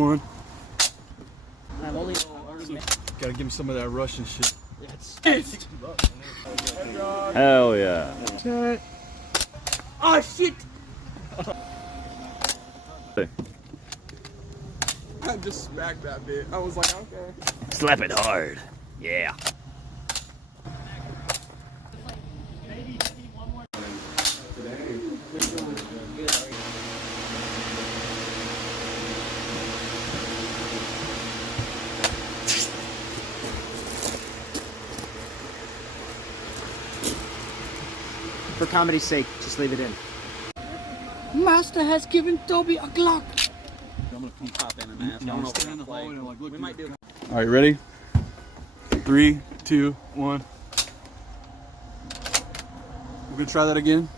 One. I've only Gotta give me some of that Russian shit. $60. Hell yeah. Oh shit! I just smacked that bit. I was like, okay. Slap it hard. Yeah. For comedy's sake, just leave it in. Master has given Toby a Glock. I'm gonna Pop in and ask. I'm stand in the hallway and like, look. We might do. All right, ready? 3, 2, 1. We're gonna try that again.